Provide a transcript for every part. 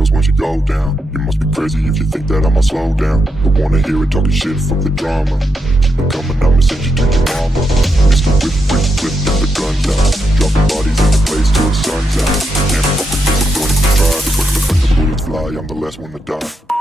windows once you go down. You must be crazy if you think that I'ma slow down. Don't wanna hear it talking shit, fuck the drama. Keep it coming, I'ma send you to your mama. Mr. Whip, whip, whip, get the guns out. Dropping bodies in the place till the sun's out. Can't fuck with this, I'm don't even try. Cause when the bullets fly, I'm the last one to die.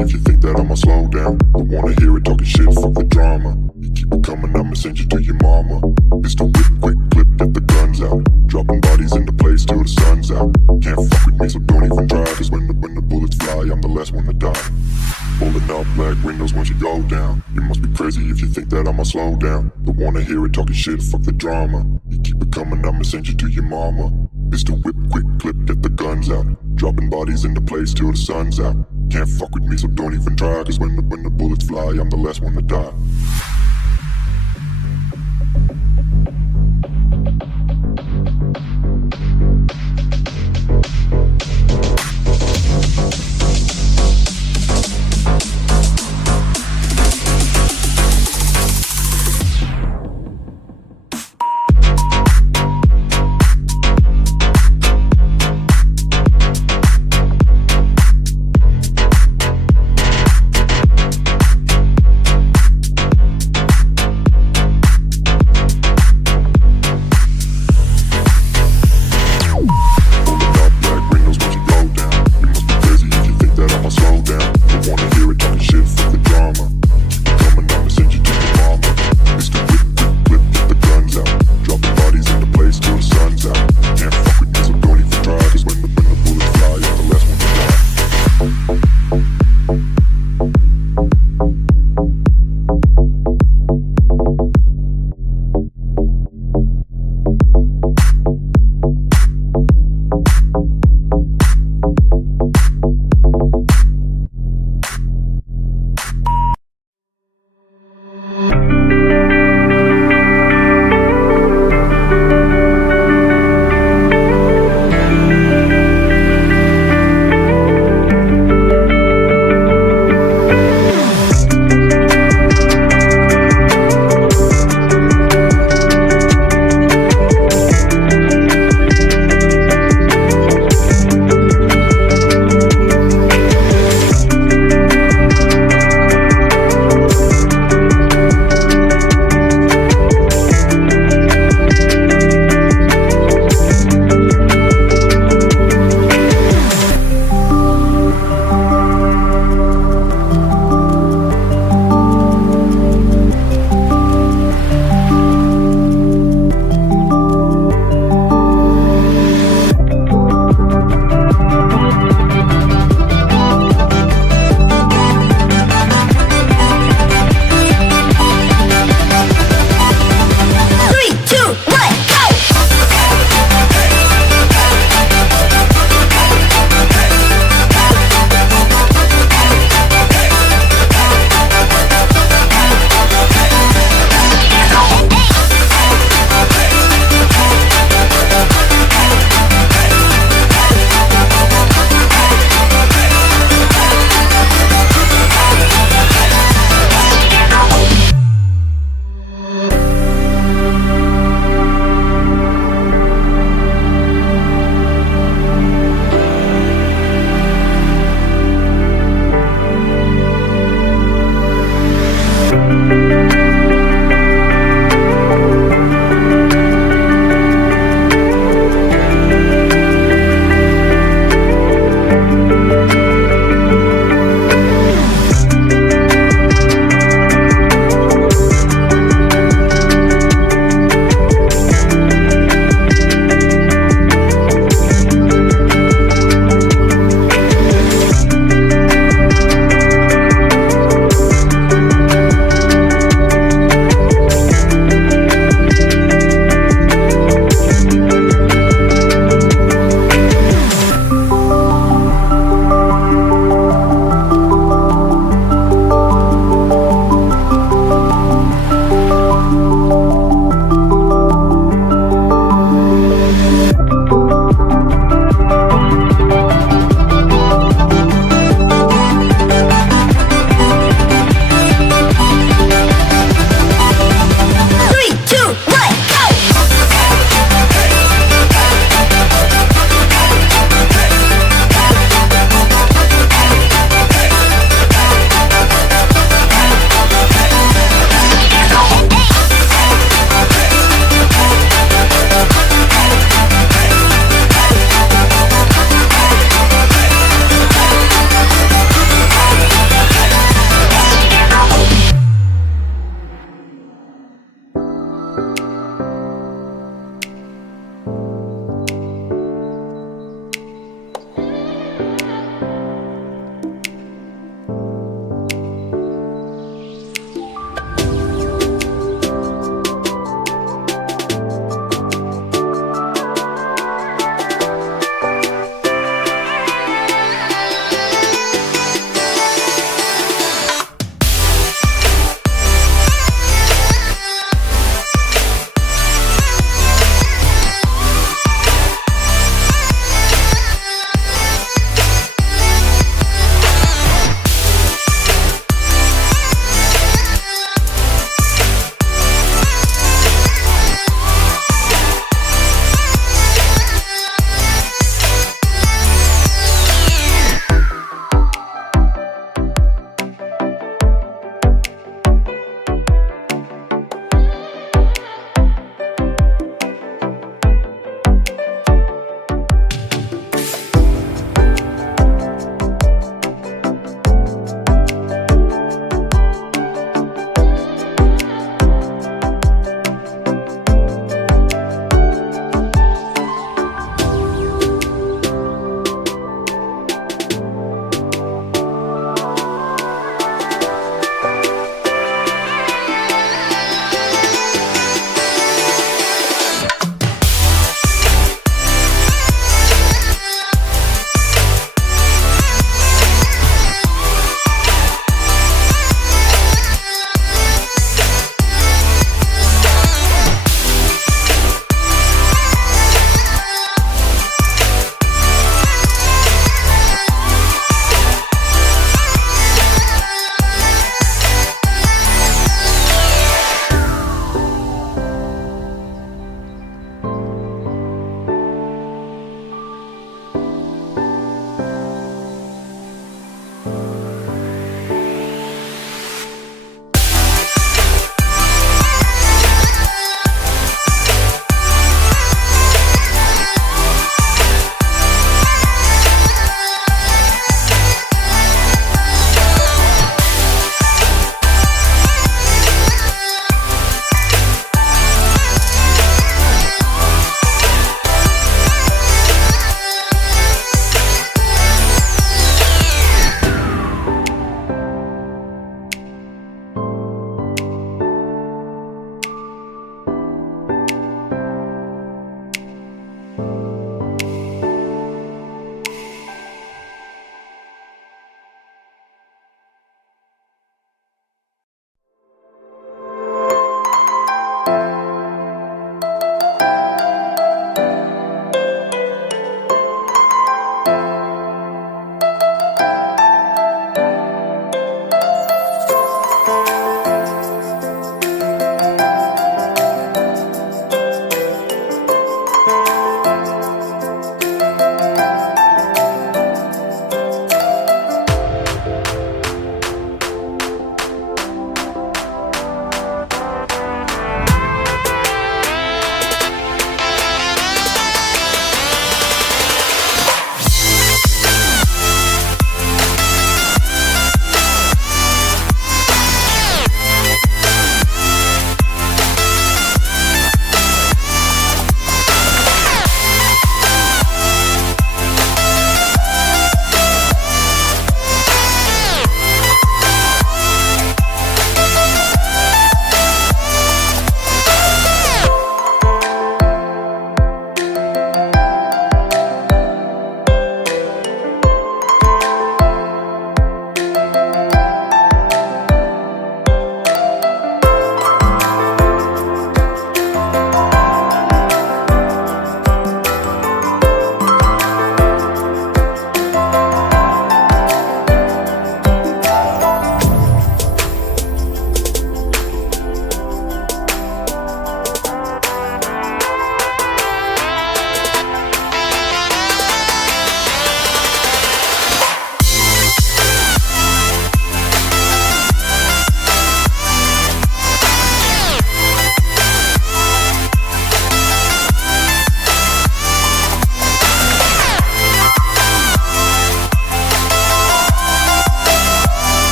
If you think that I'ma slow down, don't wanna hear it talking shit, fuck the drama. You keep it coming, I'ma send you to your mama. Mr. Whip, quick clip, get the guns out. Dropping bodies into place till the sun's out. Can't fuck with me, so don't even try. Cause when the bullets fly, I'm the last one to die. Pulling up black windows once you go down. You must be crazy if you think that I'ma slow down. Don't wanna hear it talking shit, fuck the drama. You keep it coming, I'ma send you to your mama. Mr. Whip, quick clip, get the guns out. Dropping bodies into place till the sun's out. Can't fuck with me, so don't even try. Cause when the bullets fly, I'm the last one to die.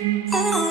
Ooh.